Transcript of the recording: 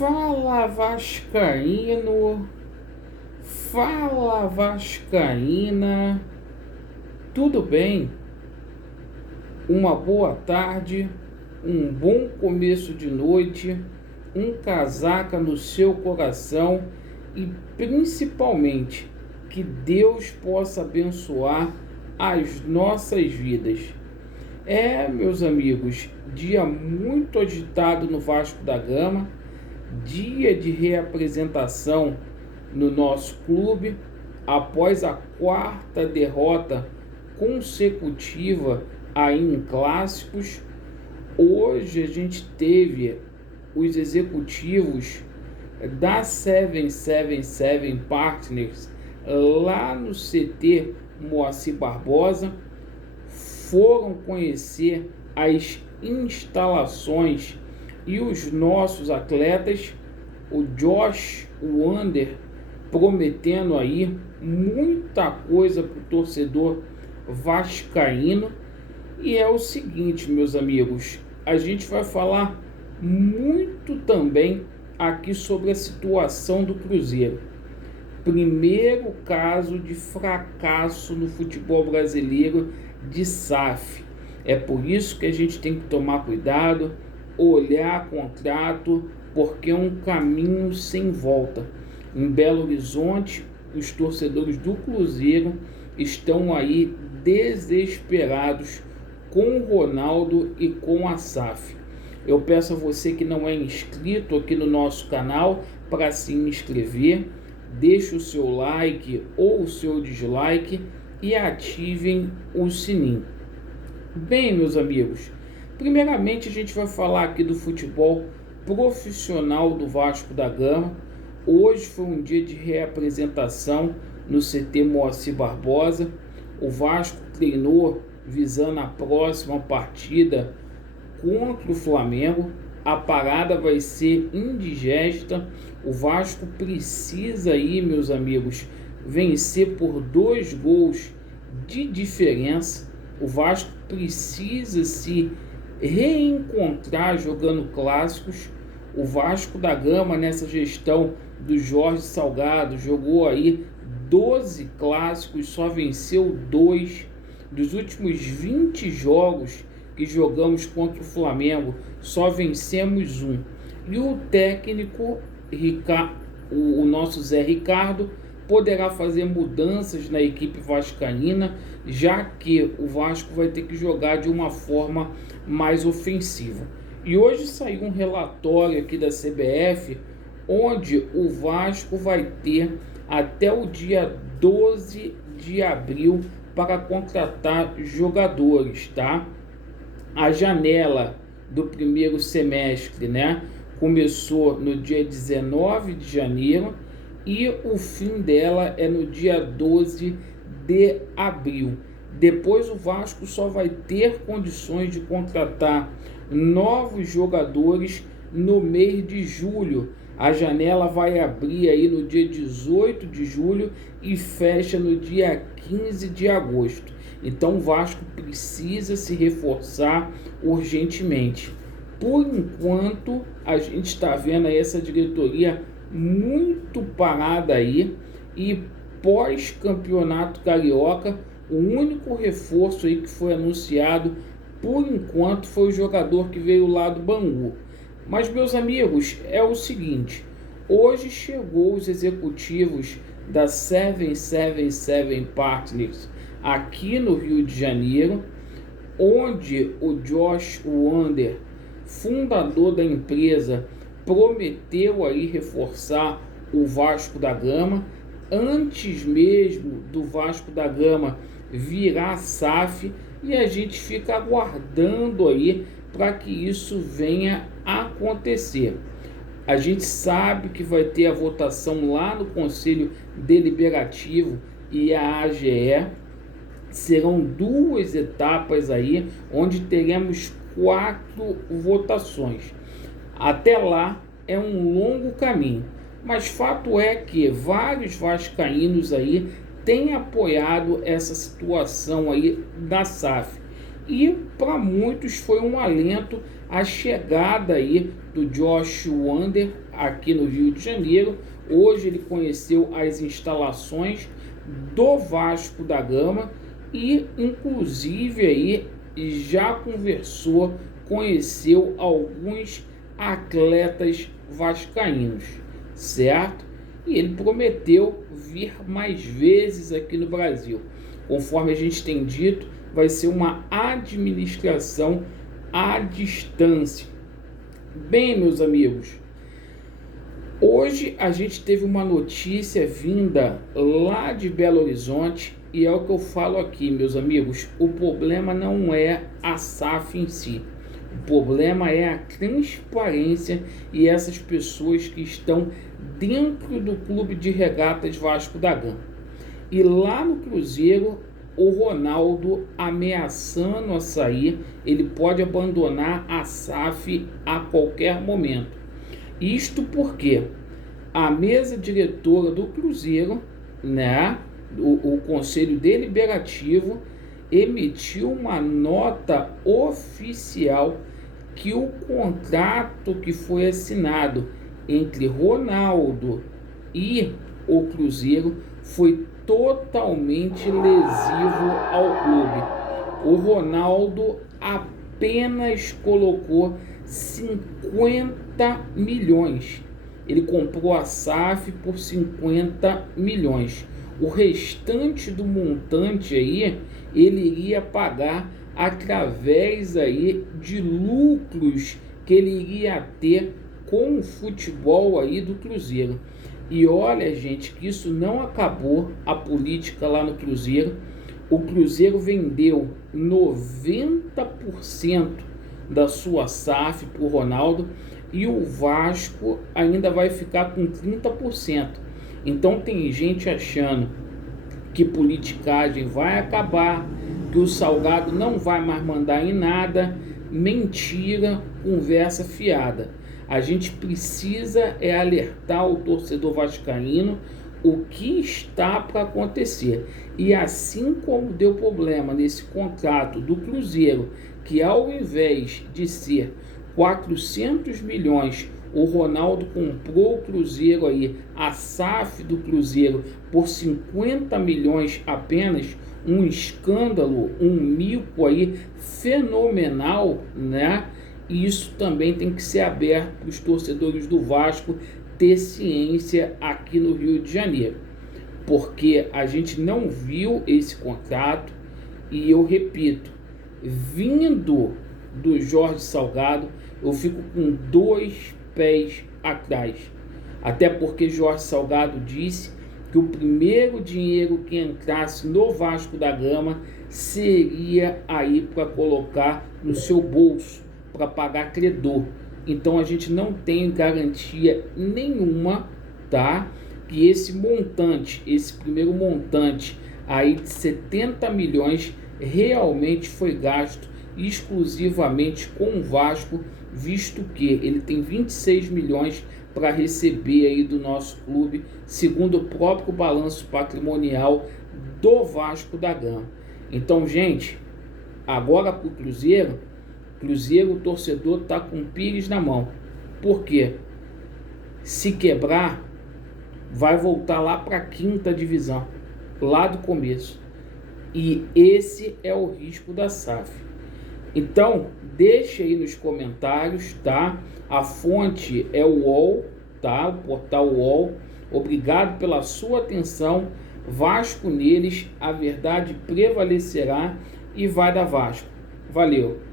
Fala Vascaíno, fala Vascaína, tudo bem? Uma boa tarde, um bom começo de noite, um casaca no seu coração e principalmente que Deus possa abençoar as nossas vidas. Meus amigos, dia muito agitado no Vasco da Gama, dia de reapresentação no nosso clube após a quarta derrota consecutiva aí em clássicos. Hoje a gente teve os executivos da 777 Partners lá no CT Moacir Barbosa, foram conhecer as instalações e os nossos atletas. O Josh Wander prometendo aí muita coisa para o torcedor vascaíno. E é o seguinte, meus amigos, a gente vai falar muito também aqui sobre a situação do Cruzeiro. Primeiro caso de fracasso no futebol brasileiro de SAF. É por isso que a gente tem que tomar cuidado, olhar contrato, porque é um caminho sem volta. Em Belo Horizonte, os torcedores do Cruzeiro estão aí desesperados com o Ronaldo e com a SAF. Eu peço a você que não é inscrito aqui no nosso canal para se inscrever, deixe o seu like ou o seu dislike e ativem o sininho. Bem, meus amigos, primeiramente a gente vai falar aqui do futebol profissional do Vasco da Gama. Hoje foi um dia de reapresentação no CT Moacir Barbosa. O Vasco treinou visando a próxima partida contra o Flamengo. A parada vai ser indigesta. O Vasco precisa aí, meus amigos, vencer por 2 gols de diferença. O Vasco precisa se reencontrar jogando clássicos. O Vasco da Gama, nessa gestão do Jorge Salgado, jogou aí 12 clássicos, só venceu 2. Dos últimos 20 jogos que jogamos contra o Flamengo, só vencemos 1. E o técnico, o nosso Zé Ricardo, poderá fazer mudanças na equipe vascaína, já que o Vasco vai ter que jogar de uma forma mais ofensiva. E hoje saiu um relatório aqui da CBF, onde o Vasco vai ter até o dia 12 de abril para contratar jogadores, tá? A janela do primeiro semestre, começou no dia 19 de janeiro e o fim dela é no dia 12 de abril. Depois o Vasco só vai ter condições de contratar novos jogadores no mês de julho. A janela vai abrir aí no dia 18 de julho e fecha no dia 15 de agosto. Então o Vasco precisa se reforçar urgentemente. Por enquanto, a gente está vendo aí essa diretoria muito parada aí, e pós-campeonato carioca, o único reforço aí que foi anunciado por enquanto foi o jogador que veio lá do Bangu. Mas, meus amigos, é o seguinte, hoje chegou os executivos da 777 Partners aqui no Rio de Janeiro, onde o Josh Wander, fundador da empresa, prometeu aí reforçar o Vasco da Gama antes mesmo do Vasco da Gama virar SAF, e a gente fica aguardando aí para que isso venha a acontecer. A gente sabe que vai ter a votação lá no Conselho Deliberativo e a AGE. Serão 2 etapas aí, onde teremos 4 votações. Até lá é um longo caminho, mas fato é que vários vascaínos aí têm apoiado essa situação aí da SAF. E para muitos foi um alento a chegada aí do Josh Wander aqui no Rio de Janeiro. Hoje ele conheceu as instalações do Vasco da Gama e inclusive aí já conversou, conheceu alguns atletas vascaínos, certo? E ele prometeu vir mais vezes aqui no Brasil. Conforme a gente tem dito, vai ser uma administração à distância. Bem, meus amigos, hoje a gente teve uma notícia vinda lá de Belo Horizonte e é o que eu falo aqui, meus amigos. O problema não é a SAF em si. O problema é a transparência e essas pessoas que estão dentro do Clube de Regatas Vasco da Gama. E lá no Cruzeiro, o Ronaldo ameaçando a sair, ele pode abandonar a SAF a qualquer momento. Isto porque a mesa diretora do Cruzeiro, né, o Conselho Deliberativo, emitiu uma nota oficial que o contrato que foi assinado entre Ronaldo e o Cruzeiro foi totalmente lesivo ao clube. O Ronaldo apenas colocou 50 milhões. Ele comprou a SAF por 50 milhões. O restante do montante aí, ele iria pagar através aí de lucros que ele iria ter com o futebol aí do Cruzeiro. E olha, gente, que isso não acabou a política lá no Cruzeiro. O Cruzeiro vendeu 90% da sua SAF para o Ronaldo e o Vasco ainda vai ficar com 30%. Então tem gente achando que politicagem vai acabar, que o Salgado não vai mais mandar em nada. Mentira, conversa fiada. A gente precisa alertar o torcedor vascaíno o que está para acontecer. E assim como deu problema nesse contrato do Cruzeiro, que ao invés de ser 400 milhões, o Ronaldo comprou o Cruzeiro aí, a SAF do Cruzeiro, por 50 milhões apenas, um escândalo, um mico aí fenomenal, né? E isso também tem que ser aberto para os torcedores do Vasco ter ciência aqui no Rio de Janeiro. Porque a gente não viu esse contrato e eu repito, vindo do Jorge Salgado, eu fico com 2 pés atrás. Até porque Jorge Salgado disse que o primeiro dinheiro que entrasse no Vasco da Gama seria aí para colocar no seu bolso, para pagar credor. Então a gente não tem garantia nenhuma, tá? Que esse montante, esse primeiro montante aí de 70 milhões realmente foi gasto exclusivamente com o Vasco, visto que ele tem 26 milhões para receber aí do nosso clube, segundo o próprio balanço patrimonial do Vasco da Gama. Então, gente, agora para o Cruzeiro, o torcedor está com o pires na mão. Por quê? Se quebrar, vai voltar lá para a 5ª divisão, lá do começo. E esse é o risco da SAF. Então, deixe aí nos comentários, tá? A fonte é o UOL, tá? O portal UOL. Obrigado pela sua atenção. Vasco neles, a verdade prevalecerá e vai dar Vasco. Valeu!